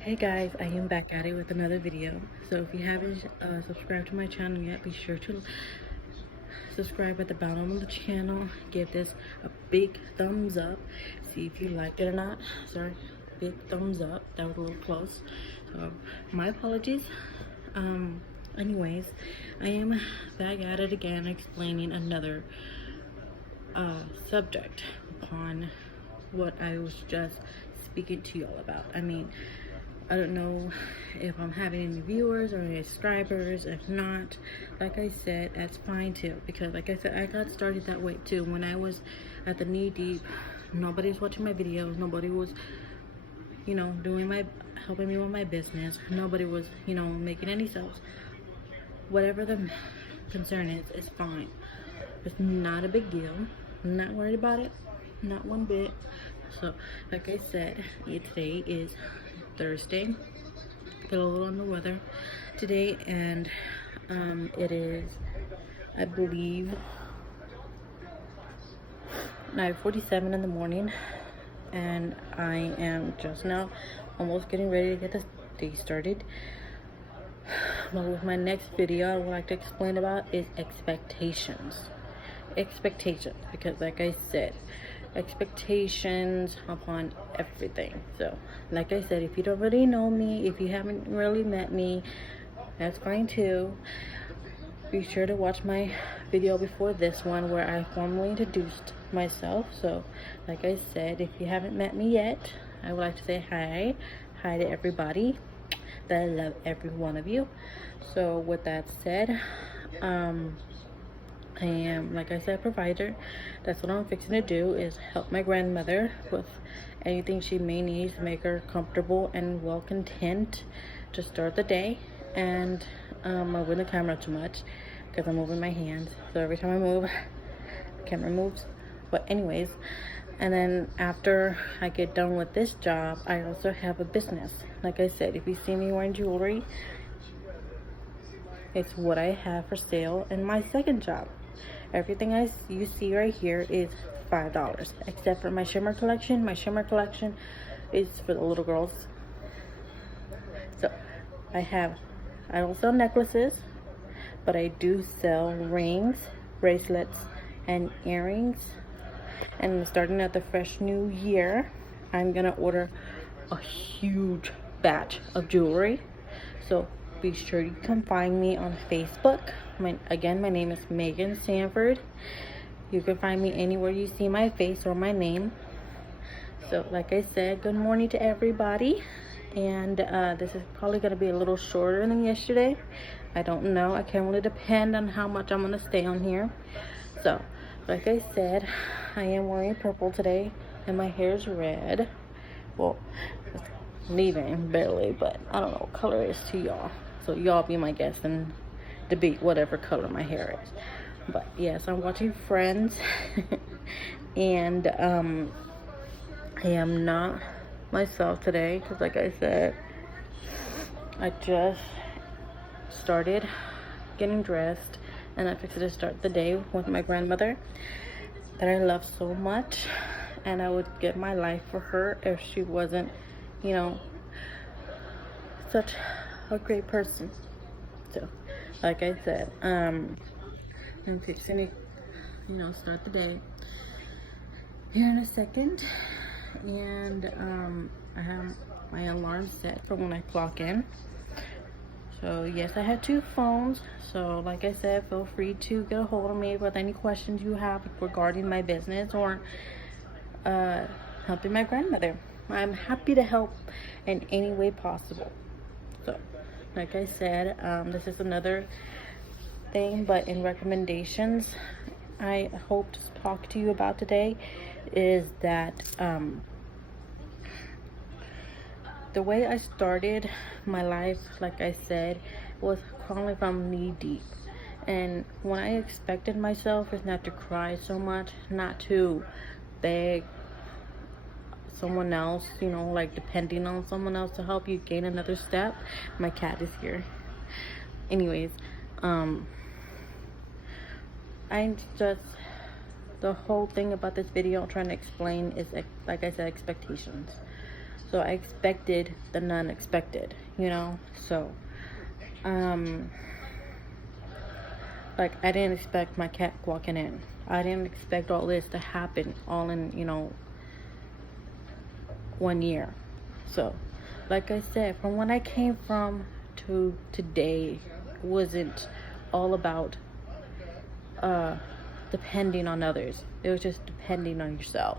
Hey guys, I am back at it with another video. So if you haven't subscribed to my channel yet, be sure to subscribe at the bottom of the channel. Give this a big thumbs up. See if you liked it or not. Sorry, big thumbs up. That was a little close. So my apologies. Anyways, I am back at it again, explaining another subject upon what I was just speaking to y'all about. I don't know if I'm having any viewers or any subscribers. If not, like I said, that's fine too. Because like I said, I got started that way too. When I was at the knee deep, nobody was watching my videos. Nobody was, helping me with my business. Nobody was, making any sales. Whatever the concern is, it's fine. It's not a big deal. I'm not worried about it. Not one bit. So, like I said, today is Thursday. Feel a little under the weather today, and it is, I believe, 9:47 in the morning, and I am just now almost getting ready to get this day started. But with my next video, I would like to explain about is expectations, because like I said, expectations upon everything. So like I said, if you don't really know me, if you haven't really met me, that's fine too. Be sure to watch my video before this one where I formally introduced myself. So like I said, if you haven't met me yet, I would like to say hi to everybody, that I love every one of you. So with that said, I am, like I said, a provider. That's what I'm fixing to do, is help my grandmother with anything she may need to make her comfortable and well content to start the day. And I'm moving the camera too much because I'm moving my hands. So every time I move, the camera moves. But anyways, and then after I get done with this job, I also have a business. Like I said, if you see me wearing jewelry, it's what I have for sale in my second job. Everything you see right here is $5, except for my shimmer collection. My shimmer collection is for the little girls. So I don't sell necklaces, but I do sell rings, bracelets, and earrings. And starting at the fresh new year, I'm gonna order a huge batch of jewelry. So be sure you can find me on Facebook. My name is Maegen Sanford. You can find me anywhere you see my face or my name. So like I said, good morning to everybody. And this is probably going to be a little shorter than yesterday. I don't know. I can't really depend on how much I'm going to stay on here. So like I said, I am wearing purple today, and my hair is red. Well, it's leaving barely, but I don't know what color it is to y'all. So y'all be my guest and debate whatever color my hair is. But yes, I'm watching Friends. And I am not myself today because like I said, I just started getting dressed, and I fixed to start the day with my grandmother that I love so much, and I would give my life for her if she wasn't, such a great person. So like I said, I'm fixing to start the day here in a second. And I have my alarm set for when I clock in. So yes, I have 2 phones. So like I said, feel free to get a hold of me with any questions you have regarding my business or helping my grandmother. I'm happy to help in any way possible. So like I said, this is another thing, but in recommendations I hope to talk to you about today is that the way I started my life, like I said, was crawling from knee deep. And what I expected myself is not to cry so much, not to beg someone else, like depending on someone else to help you gain another step. My cat is here. Anyways, the whole thing about this video I'm trying to explain is, like I said, expectations. So I expected the unexpected, you know. So like, I didn't expect my cat walking in. I didn't expect all this to happen all in, 1 year. So, like I said, from when I came from to today, wasn't all about uh, depending on others. It was just depending on yourself.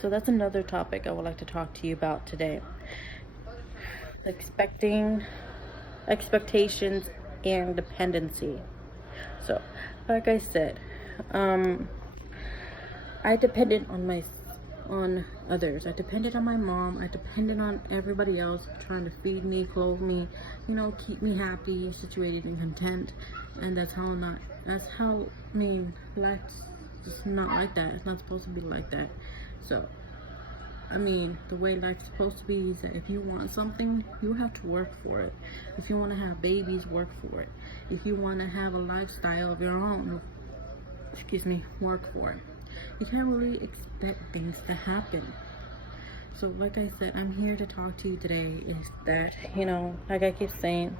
So that's another topic I would like to talk to you about today. Expectations and dependency. So, like I said, I depended on others. I depended on my mom. I depended on everybody else trying to feed me, clothe me, keep me happy, situated, and content. And I mean, life's just not like that. It's not supposed to be like that. So, I mean, the way life's supposed to be is that if you want something, you have to work for it. If you want to have babies, work for it. If you want to have a lifestyle of your own, work for it. You can't really expect things to happen. So, like I said, I'm here to talk to you today is that, like I keep saying,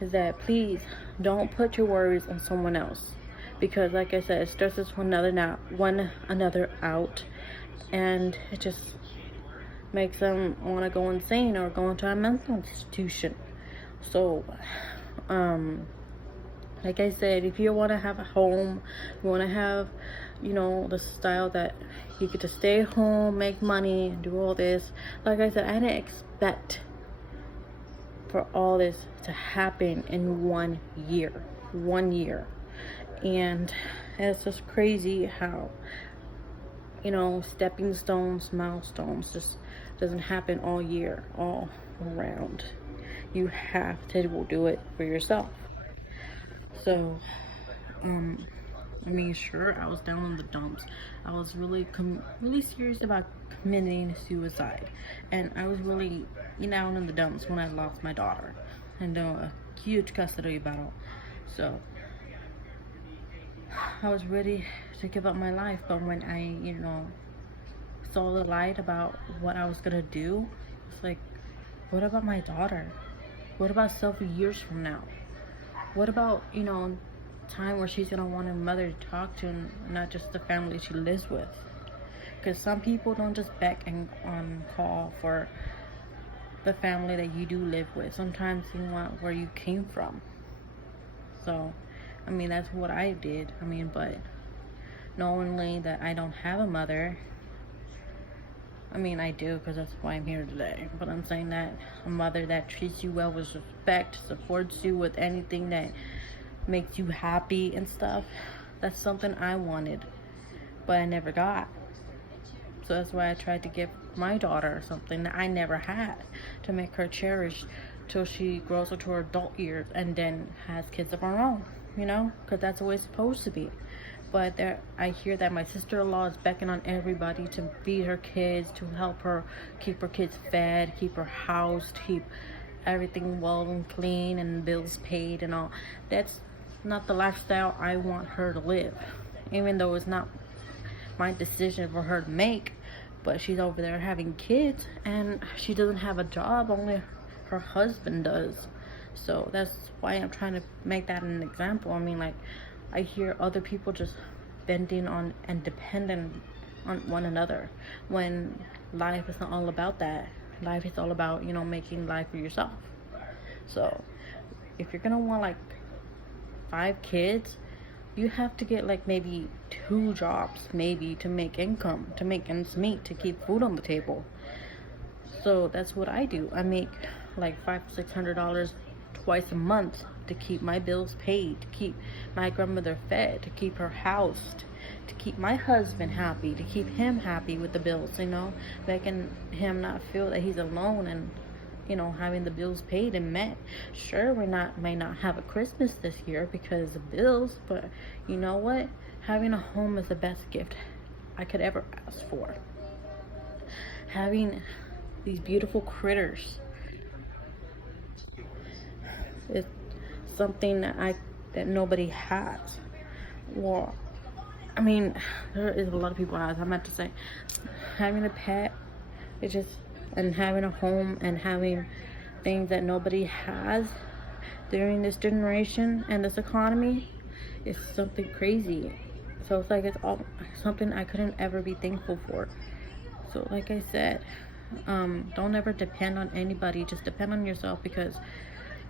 is that please don't put your worries on someone else. Because, like I said, it stresses one another out, and it just makes them want to go insane or go into a mental institution. So, like I said, if you want to have a home, you want to have, the style that you get to stay home, make money, and do all this. Like I said, I didn't expect for all this to happen in 1 year. 1 year. And it's just crazy how, stepping stones, milestones just doesn't happen all year, all around. You have to do it for yourself. So, sure, I was down in the dumps. I was really serious about committing suicide, and I was really down in the dumps when I lost my daughter, and a huge custody battle. So I was ready to give up my life, but when I, saw the light about what I was gonna do, it's like, what about my daughter? What about several years from now? What about, time where she's gonna want a mother to talk to, and not just the family she lives with? Because some people don't just beck and call for the family that you do live with. Sometimes you want where you came from. So, that's what I did. But knowingly that I don't have a mother, I do, because that's why I'm here today. But I'm saying that a mother that treats you well with respect, supports you with anything that makes you happy and stuff, that's something I wanted, but I never got. So that's why I tried to give my daughter something that I never had, to make her cherish till she grows into her adult years and then has kids of her own, because that's the way it's supposed to be. But I hear that my sister-in-law is beckoning on everybody to feed her kids, to help her keep her kids fed, keep her housed, keep everything well and clean, and bills paid and all. That's not the lifestyle I want her to live, even though it's not my decision for her to make. But she's over there having kids, and she doesn't have a job, only her husband does. So that's why I'm trying to make that an example. I hear other people just bending on and dependent on one another, when life is not all about that. Life is all about, making life for yourself. So if you're gonna want 5 kids, you have to get maybe 2 jobs, maybe, to make income, to make ends meet, to keep food on the table. So that's what I do. I make $500-$600 twice a month to keep my bills paid, to keep my grandmother fed, to keep her housed, to keep my husband happy, to keep him happy with the bills, making him not feel that he's alone, and having the bills paid and met. Sure, may not have a Christmas this year because of bills, but you know what? Having a home is the best gift I could ever ask for. Having these beautiful critters is something that nobody has. Well, there is a lot of people has. I'm about to say, having a pet, it just and having a home and having things that nobody has during this generation and this economy is something crazy. So it's like it's all something I couldn't ever be thankful for. So like I said, don't ever depend on anybody. Just depend on yourself, because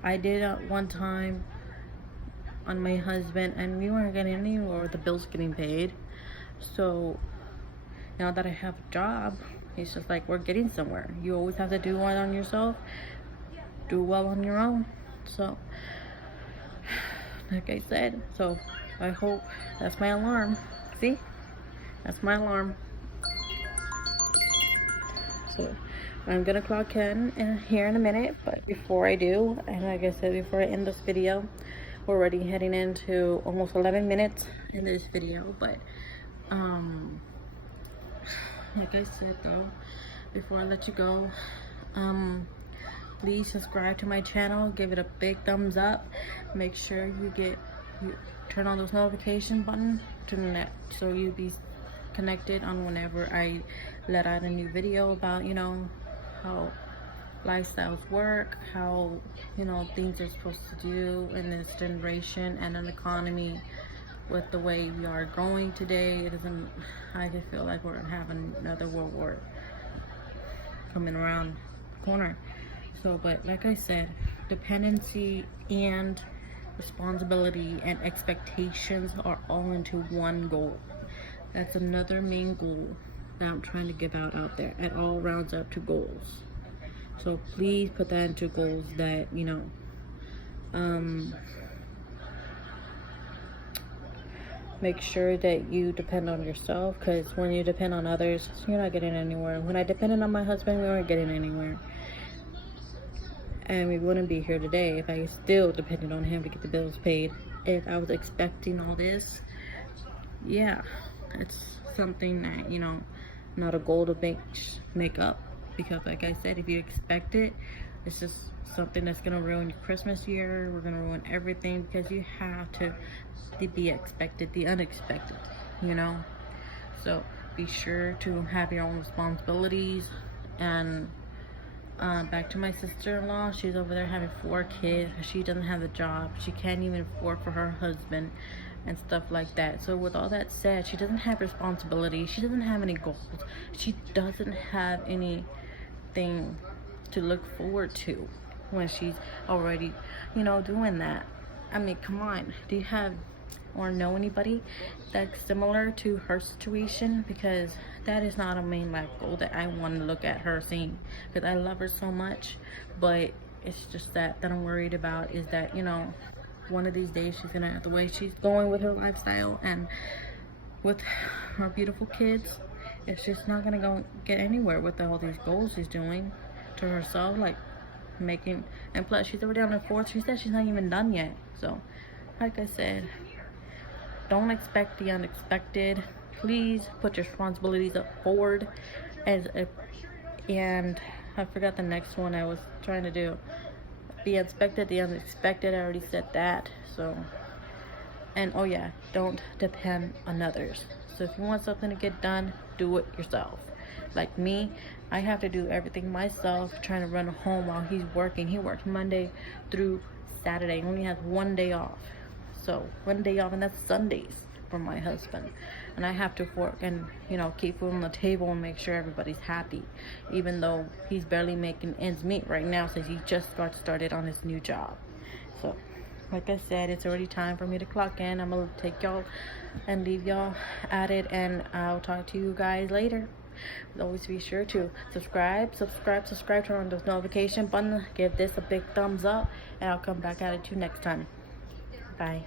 I did at one time on my husband and we weren't getting anywhere with the bills getting paid. So now that I have a job, it's just like we're getting somewhere. You always have to do one on yourself, do well on your own. So like I said, so I hope that's my alarm. See, that's my alarm. So I'm gonna clock in here in a minute, but before I do, and like I said, before I end this video, we're already heading into almost 11 minutes in this video. But like I said though, before I let you go, please subscribe to my channel, give it a big thumbs up, make sure you turn on those notification button so you be connected on whenever I let out a new video about, you know, how lifestyles work, how, you know, things are supposed to do in this generation and an economy. With the way we are going today, I just feel like we're having another world war coming around the corner. So, but like I said, dependency and responsibility and expectations are all into one goal. That's another main goal that I'm trying to give out there. It all rounds up to goals. So please put that into goals that, you know, make sure that you depend on yourself, because when you depend on others, you're not getting anywhere. When I depended on my husband, we weren't getting anywhere. And we wouldn't be here today if I still depended on him to get the bills paid. If I was expecting all this, yeah, it's something that, you know, not a goal to make up. Because like I said, if you expect it, it's just something that's gonna ruin your Christmas year. We're gonna ruin everything, because you have to be expected, the unexpected, you know. So be sure to have your own responsibilities. And back to my sister-in-law, she's over there having 4 kids. She doesn't have a job, she can't even work for her husband and stuff like that. So with all that said, she doesn't have responsibility, she doesn't have any goals, she doesn't have anything to look forward to when she's already, you know, doing that. I mean, come on, do you have or know anybody that's similar to her situation? Because that is not a main life goal that I want to look at her seeing, because I love her so much. But it's just that I'm worried about is that, you know, one of these days she's gonna, the way she's going with her lifestyle and with her beautiful kids, it's just not gonna go get anywhere with all these goals she's doing to herself, like making, and plus she's already on her 4th. She said she's not even done yet. So like I said, don't expect the unexpected. Please put your responsibilities up forward. And I forgot the next one I was trying to do. The expected, the unexpected, I already said that. So, and oh yeah, don't depend on others. So if you want something to get done, do it yourself. Like me, I have to do everything myself, trying to run a home while he's working. He works Monday through Saturday. He only has 1 day off. So 1 day off, and that's Sundays for my husband. And I have to work and, you know, keep food on the table and make sure everybody's happy, even though he's barely making ends meet right now since he just got started on his new job. So like I said, it's already time for me to clock in. I'm gonna take y'all and leave y'all at it, and I'll talk to you guys later. Always be sure to subscribe, turn on those notification button, give this a big thumbs up, and I'll come back at it too next time. Bye.